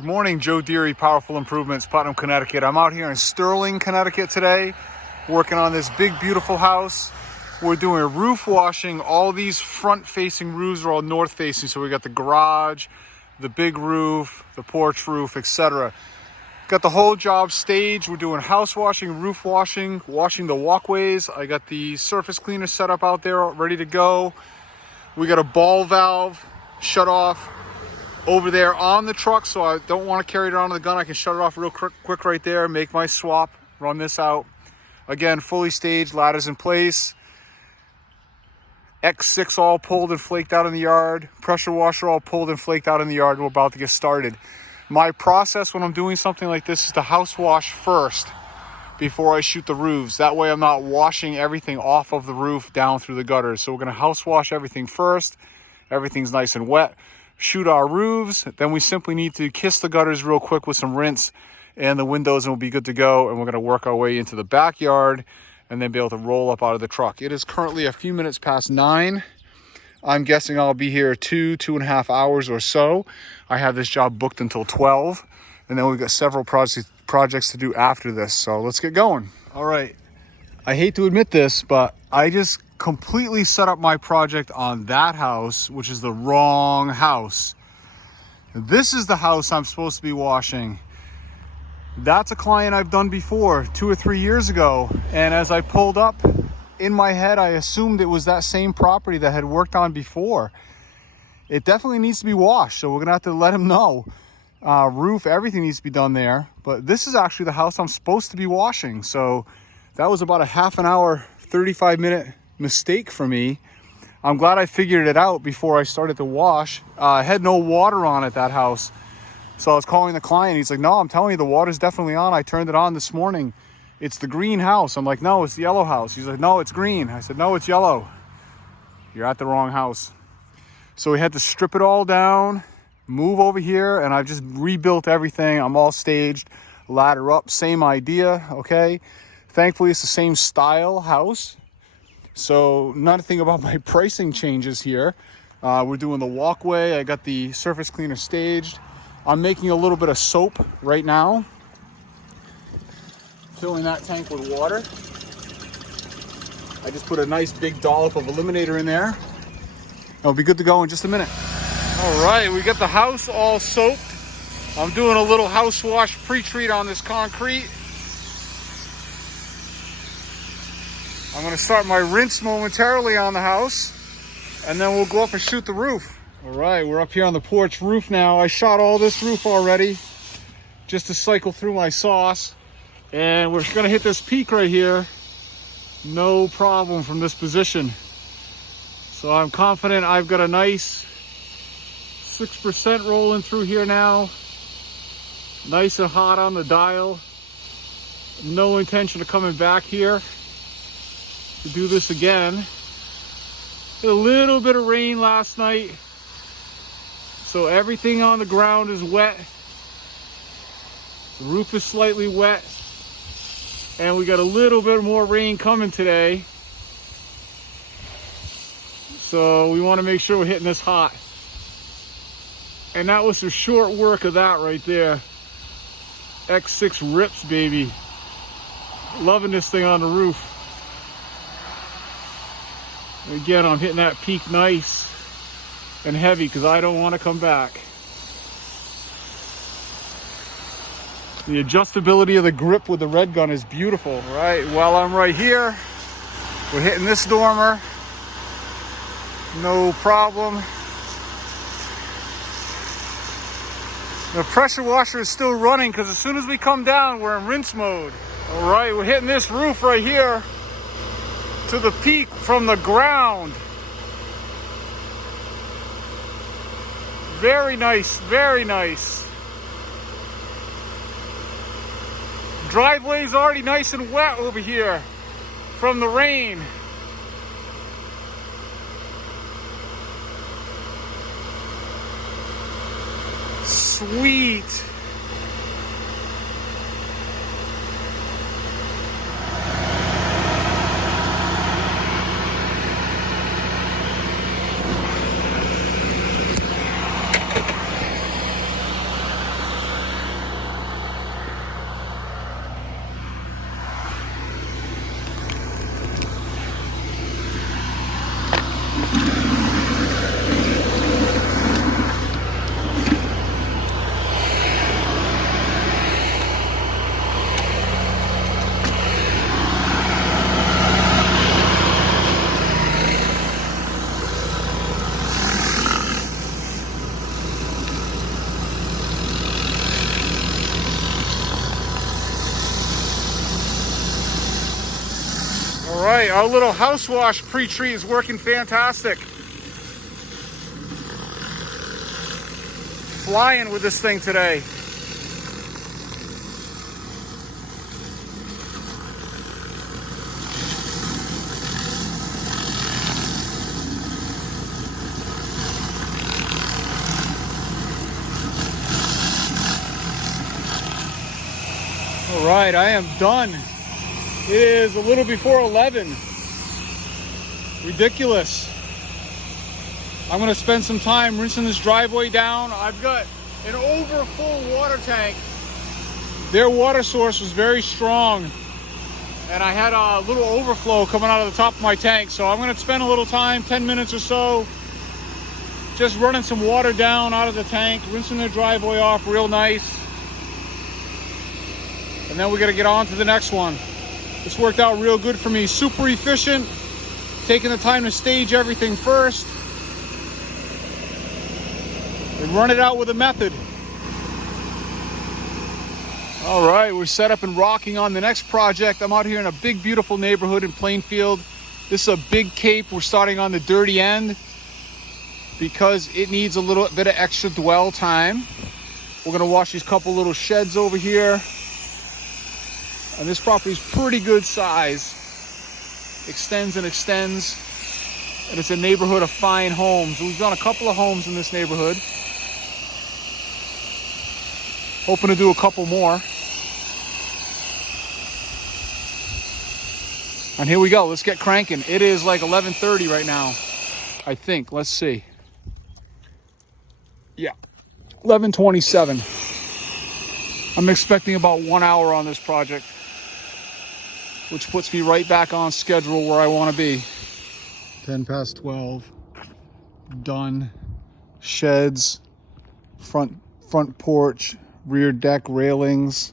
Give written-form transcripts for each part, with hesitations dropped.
Good morning, Joe Deary, Powerful Improvements, Putnam, Connecticut. I'm out here in Sterling, Connecticut today, working on this big, beautiful house. We're doing a roof washing. All these front-facing roofs are all north-facing, so we got the garage, the big roof, the porch roof, etc. Got the whole job staged. We're doing house washing, roof washing, washing the walkways. I got the surface cleaner set up out there, ready to go. We got a ball valve shut off over there on the truck, so I don't want to carry it around the gun. I can shut it off real quick right there, make my swap, run this out. Again, fully staged, ladders in place. X6 all pulled and flaked out in the yard. Pressure washer all pulled and flaked out in the yard. We're about to get started. My process when I'm doing something like this is to house wash first before I shoot the roofs. That way I'm not washing everything off of the roof down through the gutters. So we're going to house wash everything first. Everything's nice and wet. Shoot our roofs, then we simply need to kiss the gutters real quick with some rinse and the windows, and we'll be good to go. And we're going to work our way into the backyard and then be able to roll up out of the truck. It is currently a few minutes past 9. I'm guessing I'll be here 2.5 hours or so. I have this job booked until 12, and then we've got several projects to do after this. So let's get going. All right. I hate to admit this, but I just completely set up my project on that house, which is the wrong house. This is the house I'm supposed to be washing. That's a client I've done before 2 or 3 years ago, and as I pulled up in my head, I assumed it was that same property that I had worked on before. It definitely needs to be washed, so we're gonna have to let him know. Roof, everything needs to be done there, but this is actually the house I'm supposed to be washing. So that was about a half an hour, 35-minute mistake for me. I'm glad I figured it out before I started to wash. I had no water on at that house, so I was calling the client. He's like, no, I'm telling you, the water's definitely on. I turned it on this morning. It's the green house. I'm like, no, it's the yellow house. He's like, no, it's green. I said, no, it's yellow. You're at the wrong house. So we had to strip it all down, move over here, and I've just rebuilt everything. I'm all staged, ladder up, same idea, okay? Thankfully, it's the same style house. So nothing about my pricing changes here. We're doing the walkway. I got the surface cleaner staged. I'm making a little bit of soap right now. Filling that tank with water. I just put a nice big dollop of eliminator in there. I'll be good to go in just a minute. All right, we got the house all soaked. I'm doing a little house wash pre-treat on this concrete. I'm gonna start my rinse momentarily on the house, and then we'll go up and shoot the roof. All right, we're up here on the porch roof now. I shot all this roof already just to cycle through my sauce. And we're gonna hit this peak right here. No problem from this position. So I'm confident I've got a nice 6% rolling through here now. Nice and hot on the dial. No intention of coming back here to do this again. A little bit of rain last night, so everything on the ground is wet. The roof is slightly wet, and we got a little bit more rain coming today. So we want to make sure we're hitting this hot. And that was some short work of that right there. X6 rips, baby. Loving this thing on the roof. Again, I'm hitting that peak nice and heavy because I don't want to come back. The adjustability of the grip with the red gun is beautiful. Right, while I'm right here, we're hitting this dormer. No problem. The pressure washer is still running because as soon as we come down, we're in rinse mode. All right, we're hitting this roof right here to the peak from the ground. Very nice, very nice. Driveway's already nice and wet over here from the rain. Sweet. right, our little house wash pre-treat is working fantastic. Flying with this thing today. All right, I am done. It is a little before 11. Ridiculous. I'm gonna spend some time rinsing this driveway down. I've got an over full water tank. Their water source was very strong, and I had a little overflow coming out of the top of my tank. So I'm gonna spend a little time, 10 minutes or so, just running some water down out of the tank, rinsing the driveway off real nice. And then we gotta get on to the next one. This worked out real good for me. Super efficient, taking the time to stage everything first and run it out with a method. All right, we're set up and rocking on the next project. I'm out here in a big, beautiful neighborhood in Plainfield. This is a big cape. We're starting on the dirty end because it needs a little bit of extra dwell time. We're gonna wash these couple little sheds over here. And this property is pretty good size. Extends and extends. And it's a neighborhood of fine homes. We've done a couple of homes in this neighborhood. Hoping to do a couple more. And here we go. Let's get cranking. It is like 11:30 right now, I think. Let's see. Yeah, 11:27. I'm expecting about 1 hour on this project, which puts me right back on schedule where I want to be. 10 past 12. Done. Sheds, front porch, rear deck railings,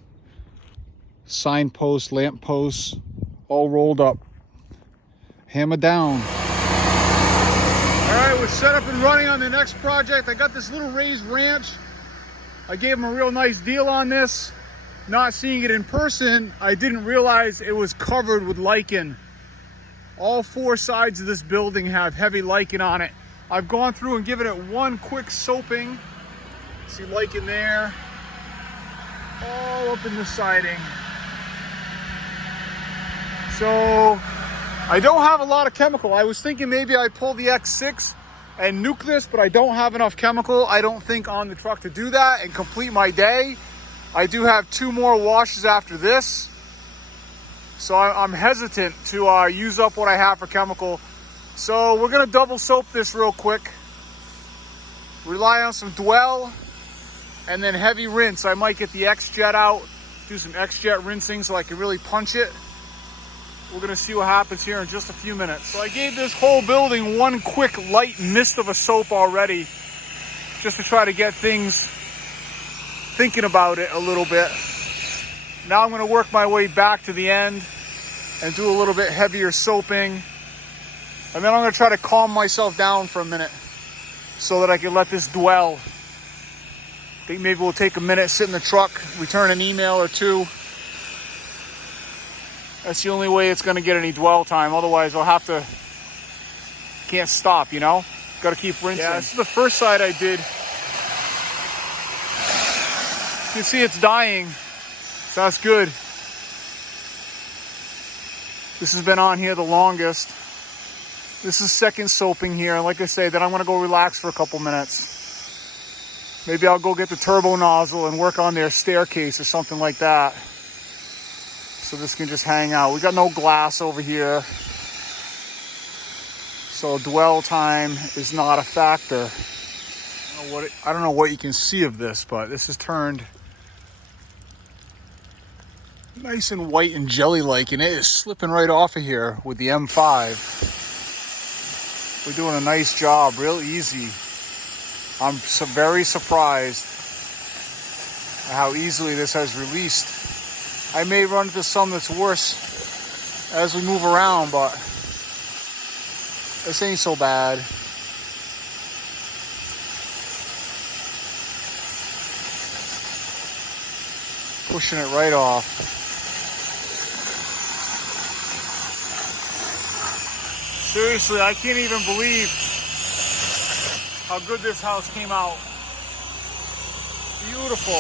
signposts, lamp posts, all rolled up. Hammer down. All right, we're set up and running on the next project. I got this little raised ranch. I gave them a real nice deal on this. Not seeing it in person, I didn't realize it was covered with lichen. All four sides of this building have heavy lichen on it. I've gone through and given it one quick soaping. See lichen there. All up in the siding. So I don't have a lot of chemical. I was thinking maybe I'd pull the X6 and nuke this, but I don't have enough chemical, I don't think, on the truck to do that and complete my day. I do have 2 more washes after this, so I'm hesitant to use up what I have for chemical. So we're gonna double soap this real quick, rely on some dwell, and then heavy rinse. I might get the X-Jet out, do some X-Jet rinsing so I can really punch it. We're gonna see what happens here in just a few minutes. So I gave this whole building one quick light mist of a soap already, just to try to get things thinking about it a little bit. Now I'm gonna work my way back to the end and do a little bit heavier soaping. And then I'm gonna try to calm myself down for a minute so that I can let this dwell. I think maybe we'll take a minute, sit in the truck, return an email or 2. That's the only way it's gonna get any dwell time. Otherwise I'll have to, can't stop, you know? Gotta keep rinsing. Yeah, this is the first side I did. You can see it's dying, so that's good. This has been on here the longest. This is second soaping here, and like I say, then I'm gonna go relax for a couple minutes. Maybe I'll go get the turbo nozzle and work on their staircase or something like that, so this can just hang out. We got no glass over here, so dwell time is not a factor. I don't know what you can see of this, but this has turned nice and white and jelly-like, and it is slipping right off of here with the M5. We're doing a nice job, real easy. I'm very surprised at how easily this has released. I may run into some that's worse as we move around, but this ain't so bad. Pushing it right off. Seriously, I can't even believe how good this house came out. Beautiful.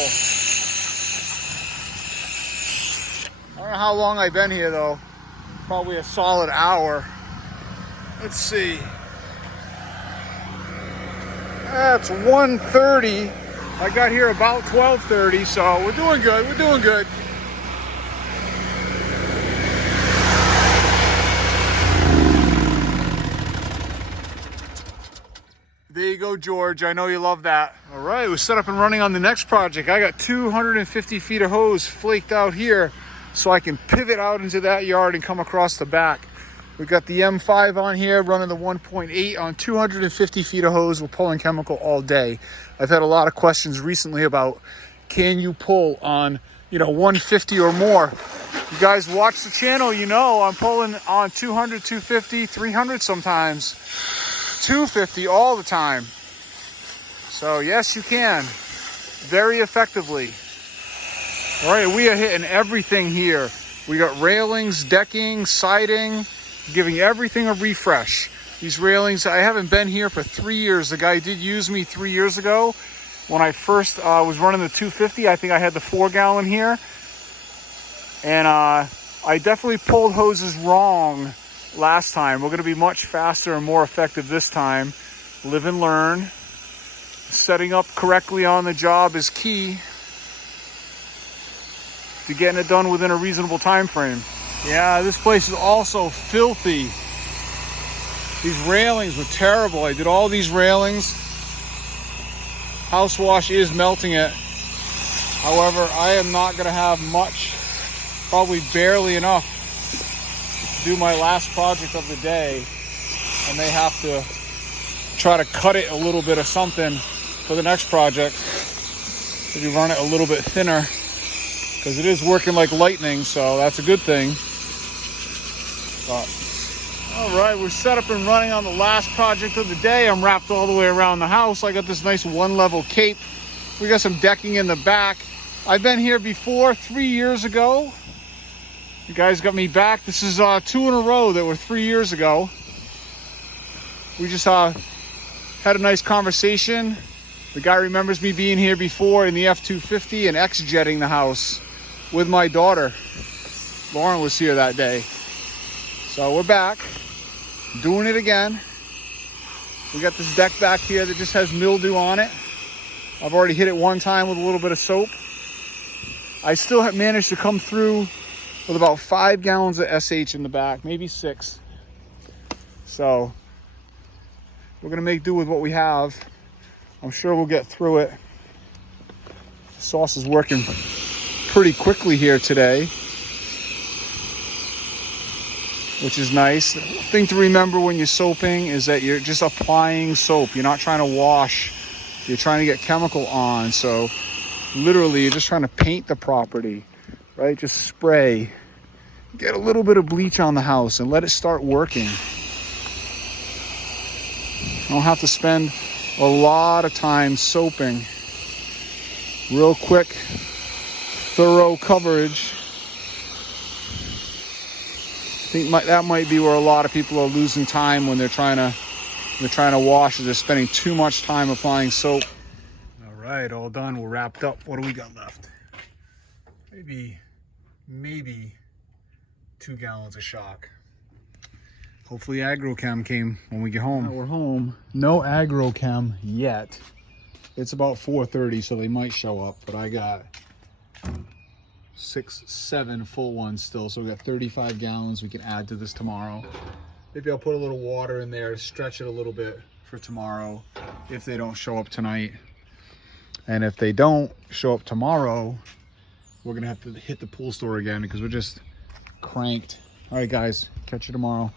I don't know how long I've been here though. Probably a solid hour. Let's see. That's 1:30. I got here about 12:30, so we're doing good. We're doing good. There you go, George. I know you love that. All right, we're set up and running on the next project. I got 250 feet of hose flaked out here so I can pivot out into that yard and come across the back. We got the M5 on here running the 1.8 on 250 feet of hose. We're pulling chemical all day. I've had a lot of questions recently about, can you pull on, 150 or more? You guys watch the channel, I'm pulling on 200, 250, 300 sometimes. 250 all the time. So yes, you can, very effectively. All right, we are hitting everything here. We got railings, decking, siding, giving everything a refresh. These railings, I haven't been here for 3 years. The guy did use me 3 years ago when I first was running the 250. I think I had the 4-gallon here, and I definitely pulled hoses wrong last time. We're going to be much faster and more effective this time. Live and learn. Setting up correctly on the job is key to getting it done within a reasonable time frame. Yeah, this place is also filthy. These railings were terrible. I did all these railings. House wash is melting it. However, I am not going to have much, probably barely enough do my last project of the day. I may have to try to cut it a little bit of something for the next project. Maybe run it a little bit thinner, because it is working like lightning, so that's a good thing. But all right, we're set up and running on the last project of the day. I'm wrapped all the way around the house. I got this nice one-level cape. We got some decking in the back. I've been here before 3 years ago. You guys got me back. This is 2 in a row that were 3 years ago. We just had a nice conversation. The guy remembers me being here before in the F-250 and X-jetting the house with my daughter. Lauren was here that day. So we're back, doing it again. We got this deck back here that just has mildew on it. I've already hit it one time with a little bit of soap. I still have managed to come through with about 5 gallons of SH in the back, maybe 6. So we're gonna make do with what we have. I'm sure we'll get through it. The sauce is working pretty quickly here today, which is nice. The thing to remember when you're soaping is that you're just applying soap. You're not trying to wash. You're trying to get chemical on. So literally you're just trying to paint the property, right? Just spray. Get a little bit of bleach on the house and let it start working. You don't have to spend a lot of time soaping. Real quick, thorough coverage. I think that might be where a lot of people are losing time when they're trying to wash, or they're spending too much time applying soap. All right, all done. We're wrapped up. What do we got left? Maybe 2 gallons of shock. Hopefully agrochem came when we get home. Now we're home. No agrochem yet. It's about 4:30, so they might show up, but I got 6, 7 full ones still, so we got 35 gallons we can add to this tomorrow. Maybe I'll put a little water in there to stretch it a little bit for tomorrow if they don't show up tonight. And if they don't show up tomorrow, we're gonna have to hit the pool store again because we're just cranked. All right, guys, catch you tomorrow.